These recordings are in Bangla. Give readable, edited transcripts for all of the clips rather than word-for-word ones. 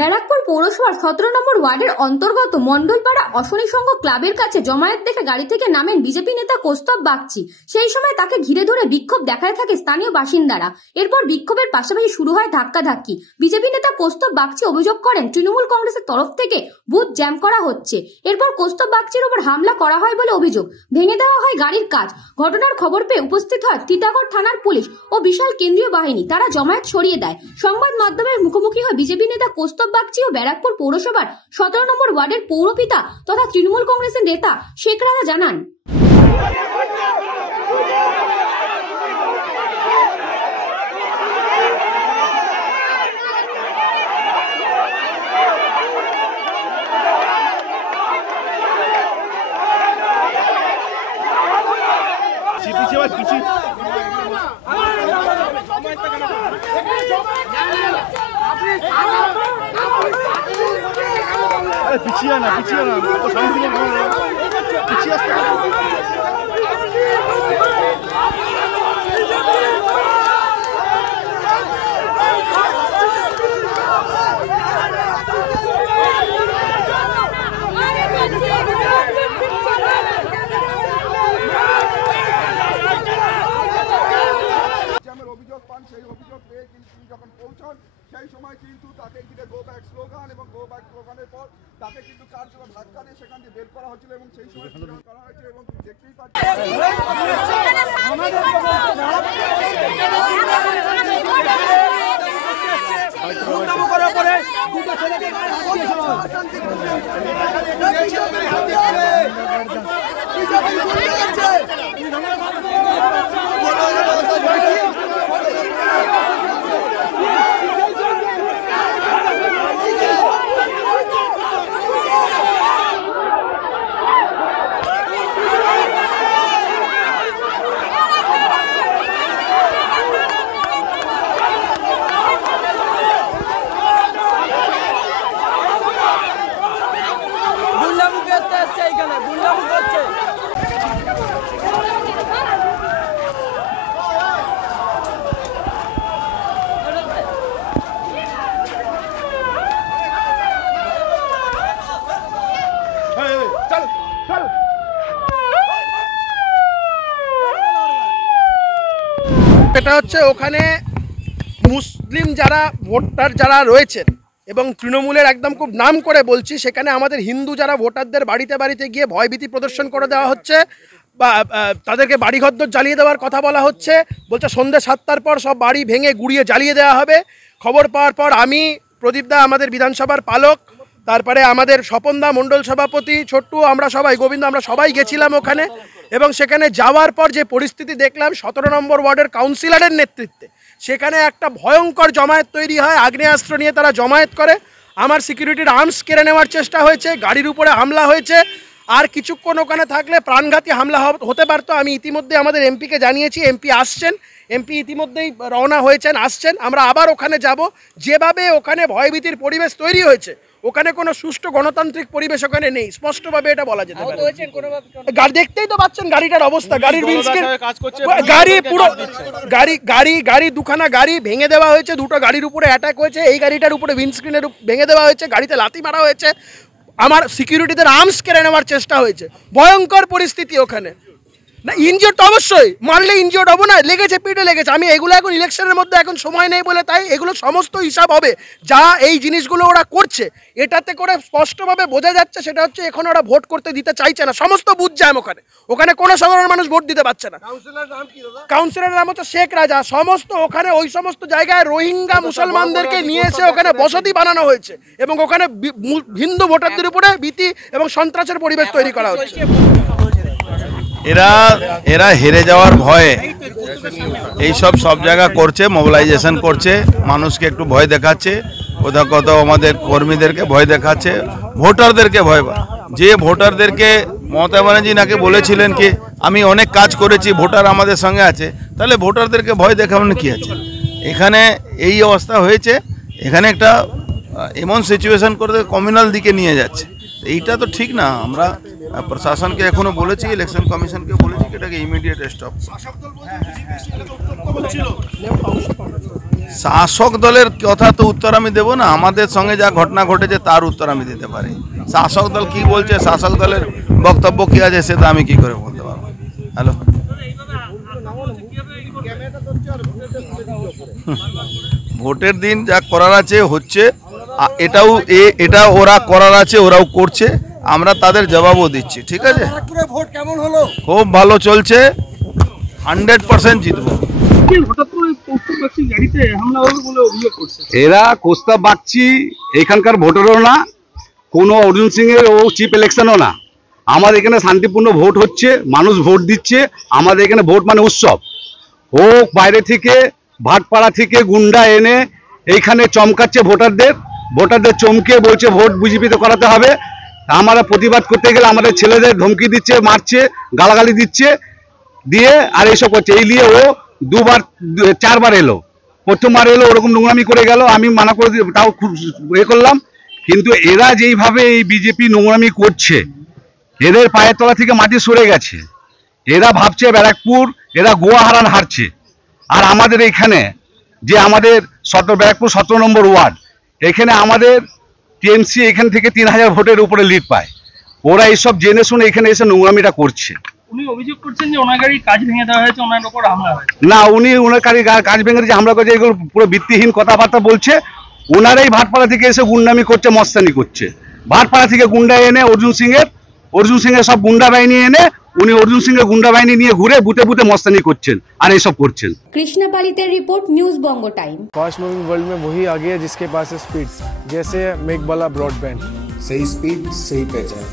ব্যারাকপুর পৌরসভার 17 নম্বর ওয়ার্ডের অন্তর্গত মন্ডলপাড়া অশনি সংঘ ক্লাবের কাছে জমায়েত দেখে গাড়ি থেকে নামেন বিজেপি নেতা কৌস্তব বাগচি। সেই সময় তাকে ঘিরে ধরে বিক্ষোভ দেখাতে থাকে স্থানীয় বাসিন্দারা। এরপর বিক্ষোভের পাশাপাশি শুরু হয় ধাক্কাধাক্কি। বিজেপি নেতা কৌস্তব বাগচি অভিযোগ করেন তৃণমূল কংগ্রেসের তরফ থেকে বুথ জ্যাম করা হচ্ছে। এরপর কৌস্তব বাগচির উপর হামলা করা হয় বলে অভিযোগ। ভেঙে দেওয়া হয় গাড়ির কাঁচ। ঘটনার খবর পেয়ে উপস্থিত হয় টিটাগড় থানার পুলিশ ও বিশাল কেন্দ্রীয় বাহিনী। তারা জমায়েত সরিয়ে দেয়। সংবাদ মাধ্যমের মুখোমুখি হয় বিজেপি নেতা কৌস্তব বাগচি ও ব্যারাকপুর পৌরসভার 17 নম্বর ওয়ার্ডের পৌরপিতা তথা তৃণমূল কংগ্রেসের নেতা শেখ রাজা জানান, পিছিয়ে না পিছিয়ে আসতে অভিযোগ পান, সেই অভিযোগ পেয়ে কিন্তু যখন পৌঁছান সেই সময় কিন্তু তাকে ঘিরে গো ব্যাক স্লোগান এবং গো ব্যাক স্লোগানের পর তাকে কিন্তু কার্যকর ধাক্কা দিয়ে সেখান থেকে বের করা হচ্ছিল এবং সেই সময় করা হয়েছে এবং দেখতেই এটা হচ্ছে ওখানে মুসলিম যারা ভোটার যারা রয়েছেন এবং তৃণমূলের একদম খুব নাম করে বলছি, সেখানে আমাদের হিন্দু যারা ভোটারদের বাড়িতে বাড়িতে গিয়ে ভয়ভীতি প্রদর্শন করে দেওয়া হচ্ছে বা তাদেরকে বাড়িঘরদর জ্বালিয়ে দেওয়ার কথা বলা হচ্ছে। বলছে সন্ধ্যে 7টার পর সব বাড়ি ভেঙে গুড়িয়ে জ্বালিয়ে দেওয়া হবে। খবর পাওয়ার পর আমি, প্রদীপদা আমাদের বিধানসভার পালক, তারপরে আমাদের স্বপনদা মণ্ডল সভাপতি, ছোট্টু, আমরা সবাই, গোবিন্দ, আমরা সবাই গেছিলাম ওখানে এবং সেখানে যাওয়ার পর যে পরিস্থিতি দেখলাম 17 নম্বর ওয়ার্ডের কাউন্সিলরের নেতৃত্বে সেখানে একটা ভয়ঙ্কর জমায়েত তৈরি হয়। আগ্নেয়াস্ত্র নিয়ে তারা জমায়েত করে। আমার সিকিউরিটির আর্মস কেড়ে নেওয়ার চেষ্টা হয়েছে, গাড়ির উপরে হামলা হয়েছে। আর কিছুক্ষণ ওখানে থাকলে প্রাণঘাতী হামলা হতে পারতো। আমি ইতিমধ্যে আমাদের এমপিকে জানিয়েছি, এমপি আসছেন, এমপি ইতিমধ্যেই রওনা হয়েছেন, আসছেন। আমরা আবার ওখানে যাব। যেভাবে ওখানে ভয়ভীতির পরিবেশ তৈরি হয়েছে, ওখানে কোনো সুষ্ঠু গণতান্ত্রিক পরিবেশ ওখানে নেই, স্পষ্টভাবে এটা বলা যেতে পারে। গাড়ি দেখতেই তো পাচ্ছেন গাড়িটার অবস্থা, গাড়ির উইন্ডস্ক্রিন, গাড়ি পুরো গাড়ি দুখানা গাড়ি ভেঙে দেওয়া হয়েছে, দুটো গাড়ির উপরে অ্যাটাক হয়েছে, এই গাড়িটার উপরে উইন্ডস্ক্রিনের ভেঙে দেওয়া হয়েছে, গাড়িতে লাথি মারা হয়েছে, আমার সিকিউরিটিদের আর্মস কেড়ে নেওয়ার চেষ্টা হয়েছে। ভয়ঙ্কর পরিস্থিতি ওখানে। না ইনজিওর্ড তো অবশ্যই, মারলে ইনজিওর্ড হবো না, লেগেছে পিঠে লেগেছে। আমি এগুলো এখন ইলেকশনের মধ্যে এখন সময় নেই বলে তাই এগুলো সমস্ত হিসাব হবে যা এই জিনিসগুলো ওরা করছে। এটাতে করে স্পষ্টভাবে বোঝা যাচ্ছে সেটা হচ্ছে এখন ওরা ভোট করতে দিতে চাইছে না। সমস্ত বুথ জ্যাম ওখানে কোনো সাধারণ মানুষ ভোট দিতে পারছে না। কাউন্সিলরের নাম হচ্ছে শেখ রাজা। সমস্ত ওখানে ওই সমস্ত জায়গায় রোহিঙ্গা মুসলমানদেরকে নিয়ে এসে ওখানে বসতি বানানো হয়েছে এবং ওখানে হিন্দু ভোটারদের উপরে ভীতি এবং সন্ত্রাসের পরিবেশ তৈরি করা হচ্ছে। এরা হেরে যাওয়ার ভয়ে এইসব সব জায়গা করছে, মোবিলাইজেশন করছে, মানুষকে একটু ভয় দেখাচ্ছে, কোথাও আমাদের কর্মীদেরকে ভয় দেখাচ্ছে, ভোটারদেরকে ভয়। যে ভোটারদেরকে মমতা ব্যানার্জি নাকি বলেছিলেন কি আমি অনেক কাজ করেছি, ভোটার আমাদের সঙ্গে আছে, তাহলে ভোটারদেরকে ভয় দেখানো কি আছে? এখানে এই অবস্থা হয়েছে। এখানে একটা এমন সিচুয়েশন করে কমিউনাল দিকে নিয়ে যাচ্ছে, এইটা তো ঠিক না। আমরা প্রশাসনকে এখনো বলেছি, ইলেকশন কমিশনকে বলেছি এটাকে ইমিডিয়েট স্টপ। শাসক দলের কথা তো উত্তর আমি দেবো না, আমাদের সঙ্গে যা ঘটনা ঘটেছে তার উত্তর আমি দিতে পারি। শাসক দল কি বলছে, শাসক দলের বক্তব্য কি আছে সেটা আমি কি করে বলতে পারবো। হ্যালো, ভোটের দিন যা করার আছে হচ্ছে, এটা ওরা করার আছে ওরাও করছে, আমরা তাদের জবাবও দিচ্ছি। ঠিক আছে, ভোট কেমন হলো? খুব ভালো চলছে, 100% জিতবো। এরা কোস্তা বাগচি এখানকার ভোটারও না, কোনো অর্জুন সিং এর ও চিফ ইলেকশনও না। আমাদের এখানে শান্তিপূর্ণ ভোট হচ্ছে, মানুষ ভোট দিচ্ছে। আমাদের এখানে ভোট মানে উৎসব। ও বাইরে থেকে ভাটপাড়া থেকে গুন্ডা এনে এইখানে চমকাচ্ছে ভোটারদের চমকে বলছে ভোট বিজেপিতে করাতে হবে। আমরা প্রতিবাদ করতে গেলে আমাদের ছেলেদের ধমকি দিচ্ছে, মারছে, গালাগালি দিচ্ছে, দিয়ে আর এইসব করছে। এই নিয়ে ও 4বার এলো। প্রথমবার এলো ওরকম নোংরামি করে গেল, আমি মানা করে তাও খুব করলাম। কিন্তু এরা যেইভাবে এই বিজেপি নোংরামি করছে, এদের পায়ের তলা থেকে মাটি সরে গেছে। এরা ভাবছে ব্যারাকপুর এরা গোয়া হারছে। আর আমাদের এখানে যে আমাদের ব্যারাকপুর 17 নম্বর ওয়ার্ড, এখানে আমাদের টিএমসি এখান থেকে 3000 ভোটের উপরে লিড পায়। ওরা এইসব জেনে শুনে এখানে এসে নোংরামিটা করছে। উনি অভিযোগ করছেন যে ওনার গাড়ির কাজ ভেঙে দেওয়া হয়েছে, ওনার উপর হামলা হয়েছে। না, উনি ওনার গাড়ির কাজ ভেঙে দিয়েছে, হামলা করছে, এগুলো পুরো ভিত্তিহীন কথাবার্তা বলছে। ওনারাই ভাটপাড়া থেকে এসে গুন্ডামি করছে, মস্তানি করছে। ভাটপাড়া থেকে গুন্ডা এনে অর্জুন সিং এর সব গুন্ডা বাহিনী এনে উনি অর্জুন সিং এর গুন্ডা বাহিনী নিয়ে ঘুরে বুতে বুতে মস্তানি করছেন আর এইসব করছেন। কৃষ্ণা পালিতের রিপোর্ট, নিউজ বঙ্গ টাইম। फास्ट मूविंग वर्ल्ड में वही आगे है जिसके पास है स्पीड, जैसे मेघबाला ब्रॉडबैंड। सही स्पीड सही पहचान।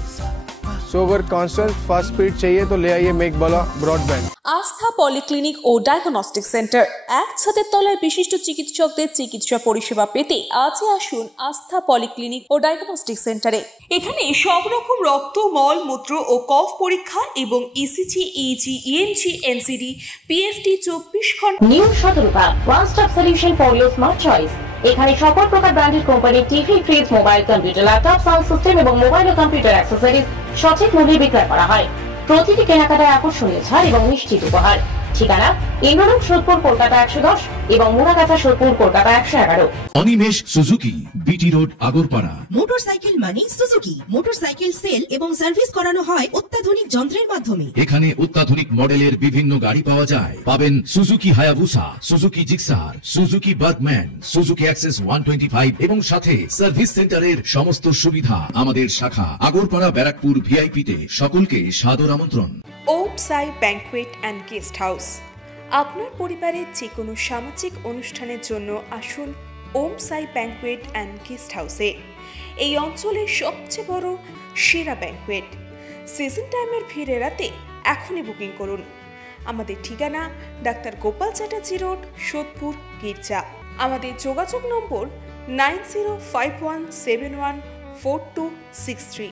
सो अगर कांस्टेंट फास्ट स्पीड चाहिए तो ले आइए मेघबाला ब्रॉडबैंड। আস্থা পলিক্লিনিক ও ডায়াগনস্টিক সেন্টার, এক ছাদের তলায় বিশিষ্ট চিকিৎসকদের চিকিৎসা পরিষেবা পেতে আজই আসুন আস্থা পলিক্লিনিক ও ডায়াগনস্টিক সেন্টারে। এখানে সব রকম রক্ত, মল, মূত্র ও কফ পরীক্ষা এবং ECG, easy, ENG, NCD, PFT 24 ঘন্টা। New Shatarupa, one stop solution for your smart choice. এখানে সকল প্রকার ব্র্যান্ডেড কোম্পানির TV, fridge, mobile, computer, laptop, sound system এবং মোবাইল ও কম্পিউটার অ্যাক্সেসরিজ সঠিক মূল্যে বিক্রয় করা হয়। প্রতিটি কেনাকাটায় আকর্ষণীয় ছাড় এবং নিশ্চিত উপহার। ঠিকানা ইন্দ্রনগর, সোদপুর, কলকাতা 110 এবং Muragachha, Sodepur, Kolkata 111। Animesh Suzuki, BT road, Agarpara. Motorcycle মানে সুজুকি। মোটরসাইকেল সেল এবং সার্ভিস করানো হয় অত্যাধুনিক যন্ত্রের মাধ্যমে। এখানে অত্যাধুনিক মডেলের বিভিন্ন গাড়ি পাওয়া যায়। পাবেন Suzuki Hayabusa, Suzuki Gixxer, Suzuki Bergman, Suzuki access 125 এবং সাথে সার্ভিস সেন্টারের সমস্ত সুবিধা। আমাদের শাখা আগরপাড়া, ব্যারাকপুর ভিআইপি তে। সকলকে সাদর আমন্ত্রণ। ওম সাই ব্যাংকুয়েট অ্যান্ড গেস্ট হাউস। আপনার পরিবারের যে কোনো সামাজিক অনুষ্ঠানের জন্য আসুন ওম সাই ব্যাংকুয়েট অ্যান্ড গেস্ট হাউসে। এই অঞ্চলের সবচেয়ে বড় সেরা ব্যাংকুয়েট। সিজন টাইমের ভিড় এড়াতে এখনই বুকিং করুন। আমাদের ঠিকানা ডাক্তার গোপাল চ্যাটার্জি রোড, সোদপুর, গির্জা। আমাদের যোগাযোগ নম্বর 9051714263।